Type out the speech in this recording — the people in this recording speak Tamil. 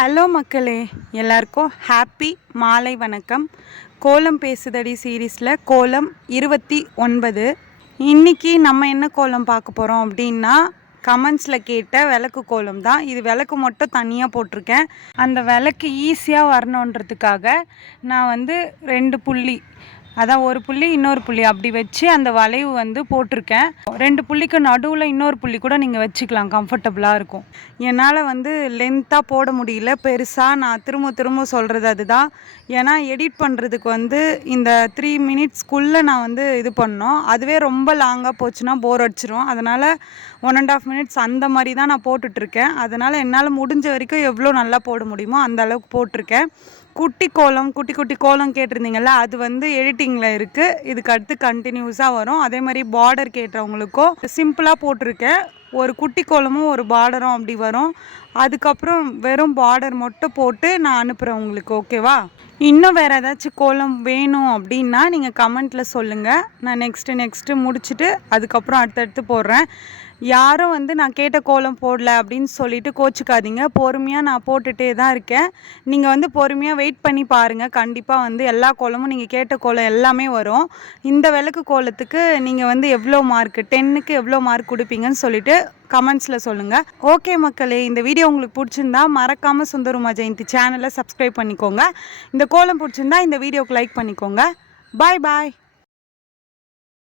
ஹலோ மக்களே, எல்லாருக்கும் ஹாப்பி மாலை வணக்கம். கோலம் பேசுதடி சீரீஸில் கோலம் 29. இன்றைக்கி நம்ம என்ன கோலம் பார்க்க போகிறோம் அப்படின்னா, கமெண்ட்ஸில் கேட்ட விளக்கு கோலம் தான். இது விளக்கு மட்டும் தனியாக போட்டிருக்கேன். அந்த விளக்கு ஈஸியாக வரணுன்றதுக்காக நான் 2 புள்ளி, அதான் ஒரு புள்ளி இன்னொரு புள்ளி அப்படி வச்சு அந்த வளைவு போட்டிருக்கேன். 2 புள்ளிக்கு நடுவில் இன்னொரு புள்ளி கூட நீங்கள் வச்சுக்கலாம், கம்ஃபர்டபுளாக இருக்கும். என்னால் லென்த்தாக போட முடியல, பெருசாக. நான் திரும்ப சொல்கிறது அதுதான். ஏன்னா எடிட் பண்ணுறதுக்கு இந்த 3 மினிட்ஸ்க்குள்ளே நான் இது பண்ணோம். அதுவே ரொம்ப லாங்காக போச்சுன்னா போர் அடிச்சிரும். அதனால் 1.5 மினிட்ஸ் அந்த மாதிரி தான் நான் போட்டுட்ருக்கேன். அதனால் என்னால் முடிஞ்ச வரைக்கும் எவ்வளோ நல்லா போட முடியுமோ அந்த அளவுக்கு போட்டிருக்கேன். குட்டி கோலம் கேட்டிருந்தீங்கள்ல, அது எடிட்டிங்கில் இருக்குது. இதுக்கு அடுத்து கண்டினியூஸாக வரும். அதே மாதிரி பார்டர் கேட்டவங்களுக்கும் சிம்பிளாக போட்டிருக்கேன். ஒரு குட்டி கோலமும் ஒரு பார்டரும் அப்படி வரும். அதுக்கப்புறம் வெறும் பார்டர் மட்டும் போட்டு நான் அனுப்புகிறேன் உங்களுக்கு. ஓகேவா? இன்னும் வேறு ஏதாச்சும் கோலம் வேணும் அப்படின்னா நீங்கள் கமெண்ட்டில் சொல்லுங்கள். நான் நெக்ஸ்ட்டு முடிச்சுட்டு அதுக்கப்புறம் அடுத்தடுத்து போடுறேன். யாரும் நான் கேட்ட கோலம் போடல அப்படின்னு சொல்லிட்டு கோச்சிக்காதீங்க. பொறுமையாக நான் போட்டுகிட்டே தான் இருக்கேன். நீங்கள் பொறுமையாக வெயிட் பண்ணி பாருங்கள். கண்டிப்பாக எல்லா கோலமும் நீங்கள் கேட்ட கோலம் எல்லாமே வரும். இந்த விளக்கு கோலத்துக்கு நீங்கள் எவ்வளோ மார்க், 10க்கு எவ்வளோ மார்க் கொடுப்பீங்கன்னு சொல்லிட்டு கமெண்ட்ஸில் சொல்லுங்கள். ஓகே மக்களே, இந்த வீடியோ உங்களுக்கு பிடிச்சிருந்தா மறக்காமல் சுந்தருமா ஜெயந்தி சேனலை சப்ஸ்கிரைப் பண்ணிக்கோங்க. இந்த கோலம் பிடிச்சிருந்தா இந்த வீடியோக்கு லைக் பண்ணிக்கோங்க. பாய்.